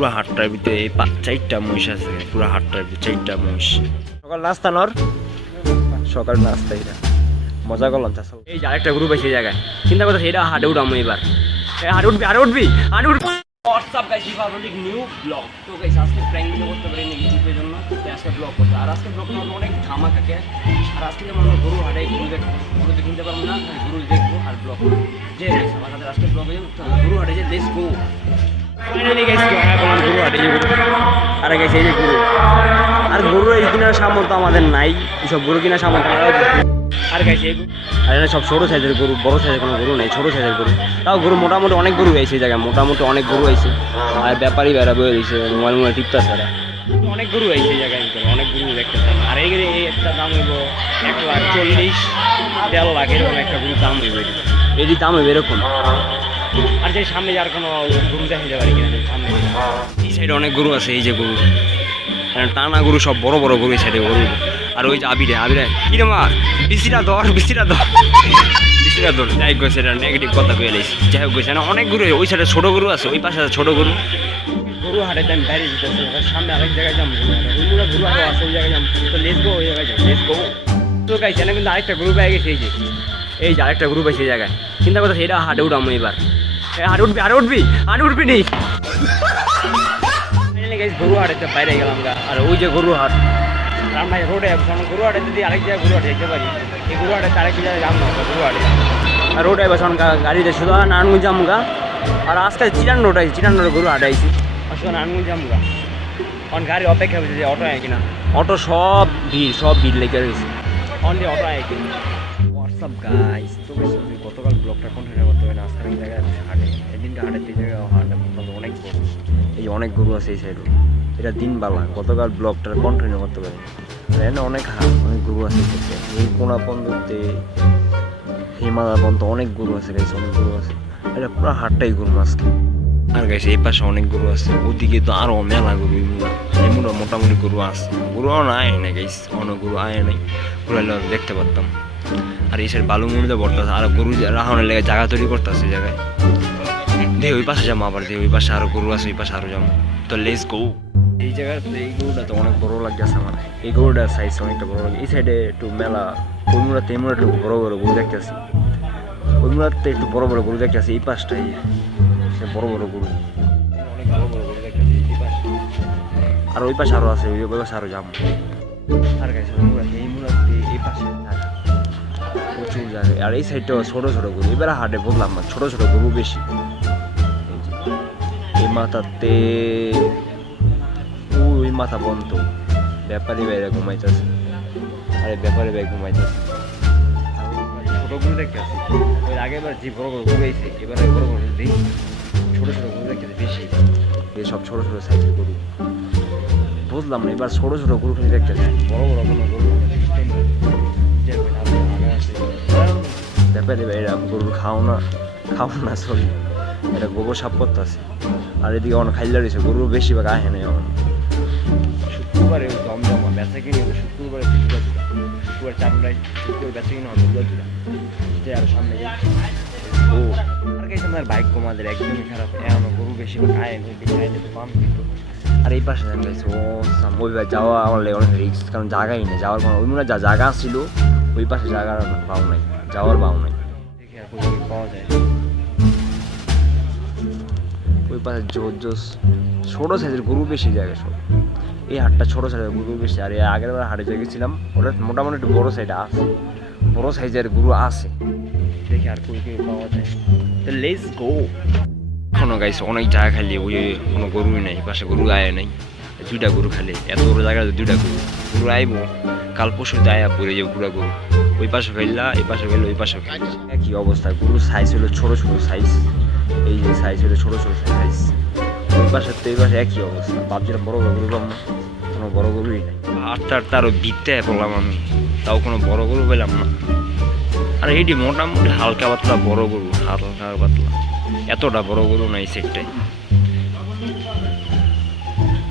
পুরো হাটটার ভিতরে এই 4টা মহিষ আছে, পুরো হাটটার ভিতরে 4টা মহিষ। সকাল নাস্তা নর, সকাল নাস্তা এটা মজা করলাম চাষ। এই যে আরেকটা গ্রুপ আছে এই জায়গায়, চিন্তা করতে এটা হাটে উঠাম এবার। হাটে উঠবি, আরে উঠবি, হাটে উঠবি। হোয়াটসঅ্যাপ গাইস, ইভারোলিক নিউ ব্লগ। তো গাইস আজকে প্র্যাঙ্ক ভিডিও করতে পারি ইউটিউবের জন্য, আজকে ব্লগ করতে। আর আজকে ব্লগ করতে অনেক ধামাকাকে। আর আজকে যেমন গরু হাটে গরু দেখবো, গরু তো কিনতে পারবো না, গরু দেখবো আর ব্লগ করবো। যে আমার কাছে আজকে ব্লগে গরু হাটে যে লেটস গো। ফাইনালি গাইস গরু হাটে যে গরু। আরে গাইস এই যে গরু, আর গরু এই কেনার সামর্থ্য আমাদের নাই, এইসব গরু কেনার সামর্থ্য। আর গাইছে আর এখানে সব ছোটো সাইজের গরু, বড়ো সাইজের কোনো গরু নেই, ছোটো সাইজের গরু। তাও গরু মোটামুটি অনেক গরু আইছে এই জায়গায়, মোটামুটি অনেক গরু আইছে। আর ব্যাপারী বেড়া বয়ে দিয়েছে, মোবাইল মোবাইল টিপতা ছাড়া অনেক গরু আইছে এই জায়গায়, অনেক গরু দেখতে পান। আর এই একটা দাম হইব 1,40,000 1.5 লাখ এরকম একটা গরুর দাম হইব, এটি দাম হইব এরকম। আর যে সামনে যার কোনো গরু দেখা যাবে কিনা সামনে, এই সাইডে অনেক গরু আছে। এই যে গরু টানা গরু, সব বড় বড় গরু এই সাইডে গরু। আর ওই যে আবিরে কিরে মা বিসিটা ধর যাই গেছে, এটা নেগেটিভ কথা কয়ে লাইছি। যাই হোক গেছে না, অনেক গরু ওই সাইডে ছোটো গরু আছে, ওই পাশে ছোট গরু। গরু হাটে আমি বাইরে যেতেছি, সামনে আরেক জায়গায় যাবো, ওইগুলো গরু আরও আছে ওই জায়গায় যাবো। তো লেটস গো, ওই জায়গায় যাবো, লেটস গো। তো গাইছে না, কিন্তু আরেকটা গ্রুপ হয়ে গেছে। এই যে আরেকটা গ্রুপ আছে এই জায়গায়, চিন্তা করতে এটা হাটে উঠাম এবার। হাটে উঠবি, আরে উঠবি নেই। গরু হাটে বাইরে গেলাম গা। আর ওই যে গরু হাট, আমরা রোডে গরু হাটে যদি আরেক জায়গায় গরু হাটে যেতে পারি, এই গরু হাটে আরেক জায়গায় যাম না গরু হাটে। আর রোডে বসান গাড়িতে শুধু নারায়ণগঞ্জ যাম গা। আর আজকে চিরান রোড আইছি, চিরান রোডে গরু হাটে আইছি, আর শুধু নারায়ণগঞ্জ যাম গা। কারণ গাড়ি অপেক্ষা হয়েছে যে অটো আয় কিনা, অটো সব ভিড় লেগে রয়েছে, অনলি অটো আয় কিনা। হোয়াটসঅ্যাপ গাইস, তো গতকাল ব্লগটা কন্টিনিউ করতে হবে না। আজকে এই জায়গায় হাটে, এদিনটা হাটের এই জায়গায় হাটে অনেক গরু, এই অনেক গরু আছে এই সাইডে। এটা দিনবেলা, গতকাল ব্লগটা কন্টিনিউ করতে পারি। এখানে অনেক গরু আছে, এই কোনা পর্যন্ত হিমালয় পর্যন্ত অনেক গরু আছে গাইছে, অনেক গরু আছে। এটা পুরো হাটটাই গরু আজকে। আর গাইছে এই পাশে অনেক গরু আছে, ওদিকে তো আরো মেলা গরু। এমুরা মোটামুটি গরু আছে, গরু আয় নাই গাইছে, অনেক গরু আয় নাই, গরু দেখতে পারতাম। আর এই সাইড বালুমুড়িতে ভরতেছে, আর গরু রাখানোর লেগে জায়গা তৈরি করতেছে এই জায়গায়। দিয়ে ওই পাশে যাবো, আবার দিয়ে ওই পাশে আরো গরু আছে, ওই পাশে আরো যাবো। তো লেটস গো। এই জায়গার এই গরুটা তো অনেক বড় লাগতেছে আমার, এই গরুটার সাইজ অনেকটা বড় লাগে। এই সাইডে একটু মেলা, ওই মুড়াতে এই মুড়াতে একটু বড় বড় গরু দেখতেছি, ওই মুড়াতে একটু বড় বড় গরু দেখতেছি। এই পাশটাই বড় বড় গরু, অনেক বড় বড় গরু দেখতেছি এই পাশে। আর ওই পাশে আরো আছে, ওই পাশে আরো যাবো। আর গাইছে এই মুড়াতে এই পাশে প্রচুর জায়গা। আর এই সাইডটা ছোট ছোট গরু, এবার হাটে বললাম না, ছোট ছোট গরু বেশি। এই মাথাতে ওই মাথা বন্ধ, ব্যাপারী বাইরে ঘুমাইতেছে। আরে ব্যাপারী ভাই ঘুমাইতেছে, ছোট গরু দেখতেছি। ওই আগেবার যে বড় বড় গরু আইছে, এবারে বড় বড় গরু দেখি, ছোট ছোট গরু দেখতেছে বেশি। সব ছোট ছোট সাইজের গরু বুঝলাম না, এবার ছোট ছোট গরু খালি দেখতেছি, বড় বড় কোনো গরু ব্যাপারী ভাই এরা গরুর খাও না সরি, এটা গোবর সাপ করতে আছে। আর এদিকে অনেক খাইলা রয়েছে, গরু বেশিরভাগ আহে নাই। এখন শুক্রবারে জমজমা বেচা কিনে, শুক্রবারে শুক্রবার চামড়ায়, শুক্রবার বেচা কিনে হবে যে আর সামনে ও। আর গেছে আমার বাইক কমাদের একদমই খারাপ, এমন গরু বেশিরভাগ আয় নেই, বেশি আইলে তো পাম কিন্তু। আর এই পাশে জানি গেছে ও ওইবার যাওয়া আমার লেগে অনেক রিস্ক, কারণ জায়গাই নেই যাওয়ার কোনো। ওই মনে যা জায়গা ছিল ওই পাশে জায়গার পাও নাই, যাওয়ার পাও নাই। দেখি আর কোথাও পাওয়া যায় ওই পাশে জোস ছোটো সাইজের গরু বেশি জায়গা সব। এই হাটটা ছোটো সাইজের গরু বেশি। আর আগের বার হাটে গেছিলাম, ওটা মোটামুটি একটু বড়ো সাইজ আছে, বড়ো সাইজের গরু আছে। দেখি আর কই পাওয়া যায়। তো লেটস গো। এখনো গাইছে অনেক জায়গা খালি, ওই কোনো গরুই নাই, পাশে গরু আয় নাই। 2টা গরু খালি, এত বড় জায়গা 2টা গরু আইব। কাল পরশু আয়া পড়ে যাবো পুরা গরু, ওই পাশে ফেললা, এই পাশে ফেললো, ওই পাশে ফেললা। একই অবস্থা, গরুর সাইজ হলো ছোটো ছোটো সাইজ। এই যে সাইজ হলো ছোটো ছোটো সাইজ, ওই পাশে তো এই পাশে একই অবস্থা। ভাবছিলাম বড় বড় গরু পাবো, কোনো বড় গরুই নাই। হাঁটতে হাঁটতে আরও ভিড়তে পড়লাম আমি, তাও কোনো বড় গরু পেলাম না। আর এইটি মোটামুটি হালকা পাতলা বড় গরু, হালকা পাতলা, এতটা বড় গরু নাই সেটটাই।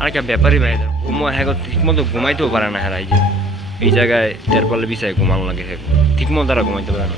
আর একটা ব্যাপারই ভাই হ্যাঁ ঠিক মতো ঘুমাইতেও পারে না। হ্যাঁ যে এই জায়গায় তেরপালে বিছায় ঘুমানো লাগে, হ্যাঁ ঠিক মতো তারা ঘুমাইতে পারে না।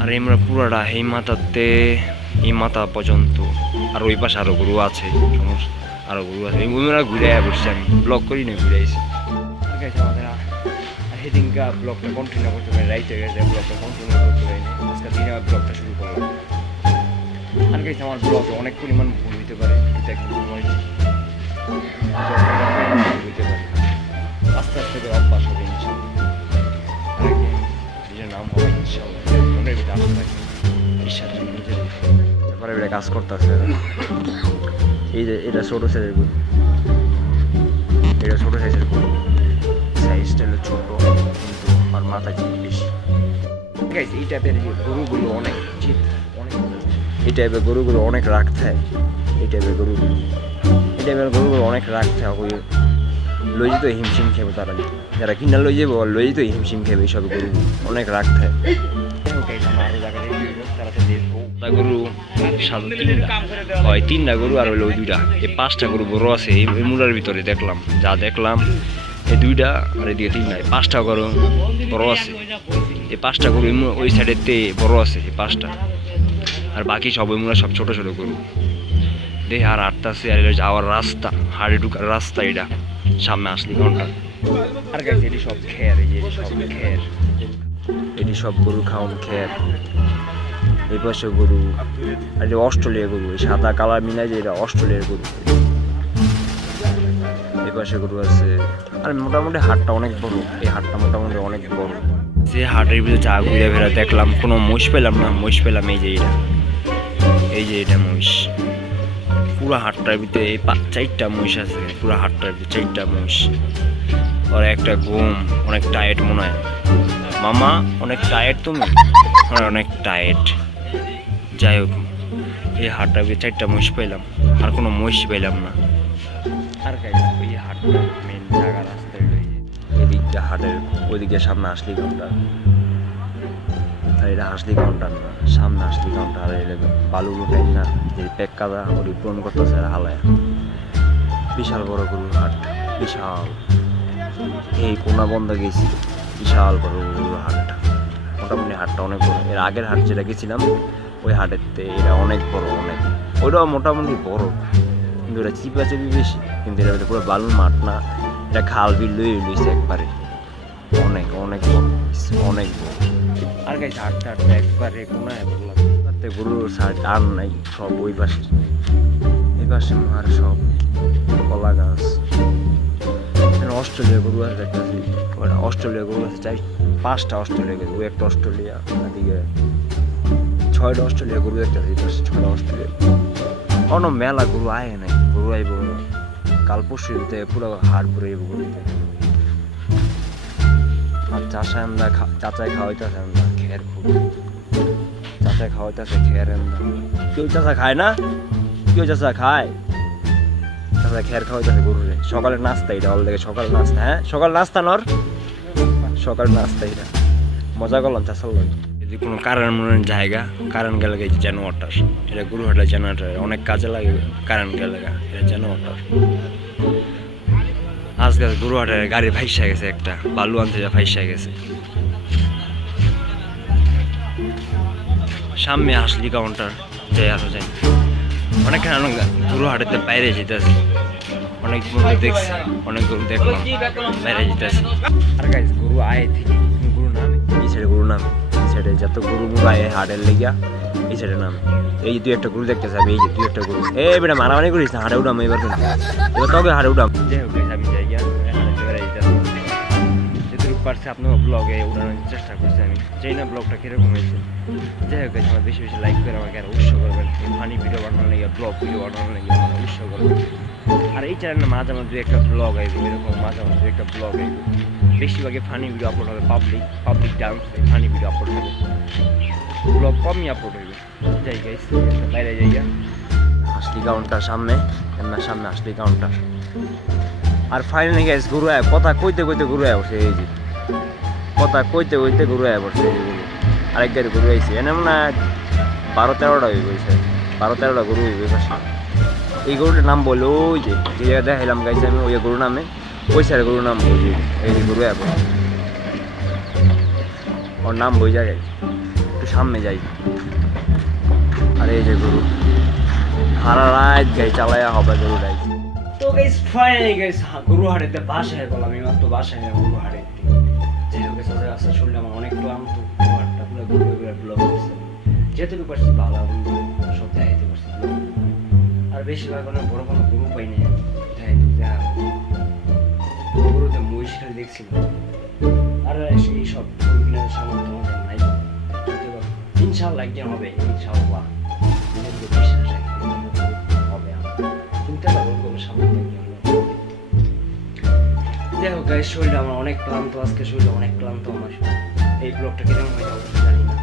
আর আমরা পুরাটা এই মাথাতে এই মাথা পর্যন্ত। আর ওই পাশে আরও গরু আছে, আরও গরু আছে। ওরা ঘুরে বসছি, আমি ব্লগ করি না, ঘুরে আইসি। আমাদের সেদিনকার ব্লগটা কন্টিনিউ করতে পারি, রাইটে গেছে ব্লগটা কন্টিনিউ করতে পারিনি, আজকে দিনে ব্লগটা শুরু করলাম। আর গেছে আমার ব্লগে অনেক পরিমাণ ভুল হইতে পারে, এটা একটু হইতে পারে, আস্তে আস্তে করে অভ্যাস হবে ইনশাল্লাহ। নিজের নাম হবে ইনশাল্লাহ, মনের ভিতরে আসতে থাকে বিশ্বাস নিজের ব্যাপারে এটা কাজ করতেছে। এই যে এটা ছোটো সাইজের গরু, এটা ছোটো সাইজের গরু, সাইজটা হলো ছোটো কিন্তু আমার মাথায় চিপ বেশি। ঠিক আছে, এই টাইপের গরুগুলো অনেক চিপ, অনেক এই টাইপের গরুগুলো অনেক রাখতে হয়। এই টাইপের গরুগুলো অনেক রাখতে হয়। ওই লই যেত হিমশিম খেবে তারা, যারা কিনা লই যাবো লই যেত হিমশিম খেবে, এইসব গরু অনেক রাখতে হয়। গরু হয় 3টা গরু আর হইলো 2টা, এই 5টা গরু বড় আছে এই মুড়ার ভিতরে দেখলাম, যা দেখলাম এই 2টা আর এদিকে 3টা, 5টা গরু বড় আছে। এই 5টা গরু ওই সাইডেতে বড় আছে, এই 5টা, আর বাকি সব ওই মুড়া সব ছোট ছোট গরু। দেখে আর আটটাছে, আর যাওয়ার রাস্তা, হাড়ে ঢুকার রাস্তা, এটা সামনে আসলি ঘন্টা। আর গাইছে এটি সব খের, এই যে সব খের, এটি সব গরু খাওয়ান খের। এই পাশে গরু, আর এটা অস্ট্রেলিয়া গরু, এই সাদা কালার মিলাই যে এটা অস্ট্রেলিয়ার গরু। এই পাশে গরু আছে। আর মোটামুটি হাটটা অনেক বড়, এই হাটটা মোটামুটি অনেক বড়। যে হাটের ভিতরে যা ঘুরে ফেরা দেখলাম, কোনো মহিষ পেলাম না। মহিষ পেলাম এই যে এটা, এই যে এটা মহিষ। পুরো হাটটার ভিতরে এই 4টা মহিষ আছে, পুরো হাটটার ভিতরে 4টা মহিষ। আর একটা ঘুম, অনেক টায়ার্ড মনে হয়। মামা অনেক টায়ার্ড তুমি? অনেক টায়ার্ড। যাই হোক, এই হাটটার ভিতরে 4টা মহিষ পাইলাম, আর কোনো মহিষ পাইলাম না। আর ওই হাটটা মেন জায়গা, রাস্তায় এদিকটা হাটের, ওইদিকে সামনে আসলি কাউন্টার, আর এটা আসলি কাউন্টার না, সামনে আসলি কাউন্টার। আর এটা বালু উঠাই না, যে প্যাক কাদা ওটি পূরণ করতেছে আর হালায়। বিশাল বড় গরুর হাট, বিশাল। এই কোনা বন্ধ গেছি, বিশাল বড় গরুর হাটটা। মোটামুটি হাটটা অনেক বড়। এর আগের হাট যেটা গেছিলাম ওই হাটেরতে এটা অনেক বড়, অনেক। ওইটাও মোটামুটি বড়, কিন্তু এটা চিপাচাপি বেশি। কিন্তু এটা পুরো বালুর মাঠ না, এটা খাল বিল লইছে একবারে, অনেক অনেক বড়, অনেক বড়। আর গাইছে হাটটা একবারে কোনায় বললাম, গরুর সার টান নাই, সব ওই পাশে, এই পাশে মার সব কলা গাছ। অস্ট্রেলিয়া গরু আছে দেখতেছি, ওটা অস্ট্রেলিয়া গরু আছে 5টা অস্ট্রেলিয়া গরু, একটা অস্ট্রেলিয়া, এদিকে 6টা অস্ট্রেলিয়া গরু দেখতেছি, 6টা অস্ট্রেলিয়া। অন্য মেলা গরু আয় নাই, গরু আইব কাল পরশু দিতে, পুরো হাট ভরে আইব গরুতে। আর চাচাই খাওয়াইতেছে আমরা খের, খুব চাচাই খাওয়াইতেছে খের। কেউ চাচা খায় না, কেউ চাচা খায়, চাচা খের খাওয়াইতেছে গরুরে। সকালের নাস্তা এটা, অলরেডি সকালের নাস্তা। হ্যাঁ, সকাল নাস্তা নর, সকালের নাস্তা এটা। মজা করলাম চাচার লোক। যদি কোনো কারেন্ট মনের জায়গা, কারেন্ট গেলে গেছে জেনারেটর, এটা গরু হাটে জেনারেটর অনেক কাজে লাগে। কারেন্ট গেলে এটা জেনারেটর। আজকাল গরু হাটে গাড়ি ভাইসা গেছে, একটা বালু আনতে যা ভাইসা গেছে। সামনে আসলি কাউন্টার, যাই আরো যাই। অনেকখানে গরু হাটেতে বাইরে যেতেছে, অনেক গরু দেখছি, অনেক গরু দেখলাম বাইরে যেতেছে। আর গাইস গরু আয় থেকে গরু নামে, এই সাইডে গরু নামে, এই সাইডে যত গরু আয় হাটের লেগিয়া এই সাইডে নামে। এই তুই একটা গরু দেখতেছে, আমি এই যে তুই একটা গরু, এই বেটা মারামারি করিস না, হাটে উঠাম এবার, এবার তবে হাটে উঠাম। যাই হোক আমি যাই গিয়া হাটে বেড়াই যেতেছি, যেটুকু পারছি আপনার ব্লগে উঠানোর চেষ্টা করছি আমি, চাই না ব্লগটা কীরকম হয়েছে। যাই হোক আমার বেশি বেশি লাইক করে আমাকে আর উৎসাহ করবেন, ফানি ভিডিও বানানোর লেগে, ব্লগ ভিডিও বানানোর লেগে আমাকে উৎসাহ করবেন। আর এই চ্যানেলে মাঝে মাঝে একটা ব্লগ আইবে, এরকম মাঝে মাঝে একটা ব্লগ আইবে। বেশিরভাগই ফানি ভিডিও আপলোড হবে, public dance funny video upload হবে, ব্লগ কমই আপলোড হইবে। যাই গাইস, বাইরে যাইয়া আসলি কাউন্টার সামনে, সামনে আসলি কাউন্টার। আর ফাইনালি গাইস গরু আয়, কথা কইতে কইতে গরু আয় বসে, এই যে কথা কইতে কইতে গরু আয় বসে। আরেক গাড়ি গরু আইছে, এনে মনে হয় 12-13টা হয়ে গেছে, 12-13টা গরু হইবে পাশে। এই গরুটার নাম বললো ওই যে জায়গায় দেখাইলাম গাইছে আমি, ওই গরুর নামে, ওই সাইডের গরুর নাম বলছি, এই যে গরু আয় বসে, ওর নাম বই জায়গায়। একটু সামনে যাই। আর এই যে গরু সারা রাত গাড়ি চালাইয়া হবে গরুটাই। তো গাইস ফাইনালি গাইস গরু হাটেতে বাসায় বললাম, আমি মাত্র বাসায় গরু হাটে যাই হোক রাস্তা শুনলে আমার অনেক ক্লান্ত, হাটটা পুরো ঘুরে ঘুরে ব্লগ করছে, যেহেতু পারছি ভালো সব দেখাইতে পারছি ব্লগ। আর বেশিরভাগ কোনো বড় কোনো গরু পাই নাই, গরুতে মহিষটা দেখছিল। আর সেই সব গরু সামর্থ্য আমাদের নাই, ইনশাল্লাহ একদিন হবে, ইনশাল্লাহ বিশ্বাস হবে। চিন্তা করবো গরুর সামর্থ্য একদিন হবে। যাই হোক গাইস, শরীরটা আমার অনেক ক্লান্ত, আজকে শরীরটা অনেক ক্লান্ত আমার। এই ব্লগটা কিরকম হয়ে যাবে জানি না।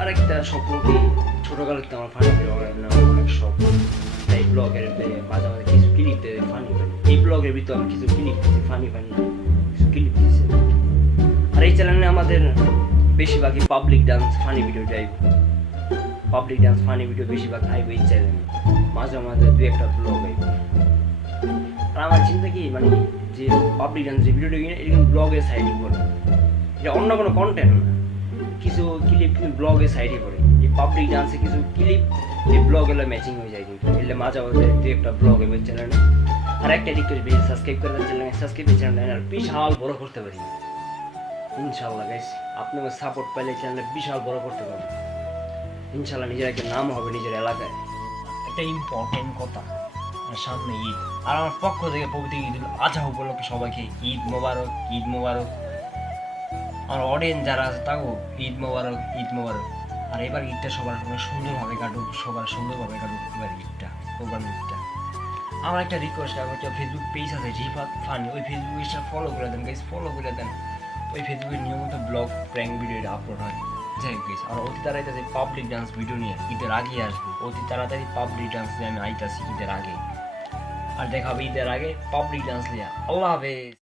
আর একটা স্বপ্ন কি, ছোটকালের তো আমার ফানি অনেক স্বপ্ন, তাই ব্লগের মাঝে মাঝে কিছু ক্লিপ দেয় ফানি পানি। এই ব্লগের ভিতরে আমি কিছু ক্লিপ দিচ্ছি ফানি পানি, কিছু ক্লিপ দিচ্ছি। আর এই চ্যানেলে আমাদের বেশিরভাগই পাবলিক ডান্স ফানি ভিডিও যাইব, পাবলিক ডান্স ফানি ভিডিও বেশিরভাগ আইব এই চ্যানেলে, মাঝে মাঝে দু একটা ব্লগ আইব। আর আমার চিন্তা কি, মানে যে পাবলিক ডান্স যে ভিডিওটা কিনে এরকম ব্লগের সাইডে পড়ে, এটা অন্য কোনো কন্টেন্ট না, কিছু ক্লিপ কিন্তু ব্লগের সাইডে পড়ে। এই পাবলিক ডান্সে কিছু ক্লিপ এই ব্লগ এলে ম্যাচিং হয়ে যায়, কিন্তু এলে মাঝে মাঝে দু একটা ব্লগ এবার চ্যানেলে। আর একটা রিকোয়েস্ট বেশি সাবস্ক্রাইব করে দেন চ্যানেলে, সাবস্ক্রাইব চ্যানেল আর বিশাল বড় করতে পারি ইনশাল্লাহ গাইস। আপনাদের সাপোর্ট পাইলে চ্যানেলে বিশাল বড় করতে পারবেন ইনশাল্লাহ, নিজের একটা নাম হবে নিজের এলাকায়। একটা ইম্পর্টেন্ট কথা, সামনে ঈদ, আর আমার পক্ষ থেকে পবিত্র ঈদ উল আজহা উপলক্ষে সবাইকে ঈদ মোবারক, ঈদ মোবারক। আমার অডিয়েন্স যারা আছে তাকেও ঈদ মোবারক, ঈদ মোবারক। আর এবার ঈদটা সবার অনেক সুন্দরভাবে কাটুক, সবার সুন্দরভাবে কাটুক এবার ঈদটা, কোরবান ঈদটা। আমার একটা রিকোয়েস্ট, আমার একটা ফেসবুক পেজ আছে রিফাত ফানি, ওই ফেসবুক পেজটা ফলো করে দেন গাইস, ফলো করে দেন। ওই ফেসবুকে নিয়মিত ব্লগ প্র্যাঙ্ক ভিডিও আপলোড হয়। যাই হোক গাইস, আর অতি তাড়াতাড়ি পাবলিক ডান্স ভিডিও নিয়ে ঈদের আগেই আসবে, অতি তাড়াতাড়ি পাবলিক ডান্স নিয়ে আমি আইতাছি ঈদের আগে। আর দেখা হবে ঈদের আগে পাবলিক ডান্স নিয়ে। আল্লাহ হাফেজ।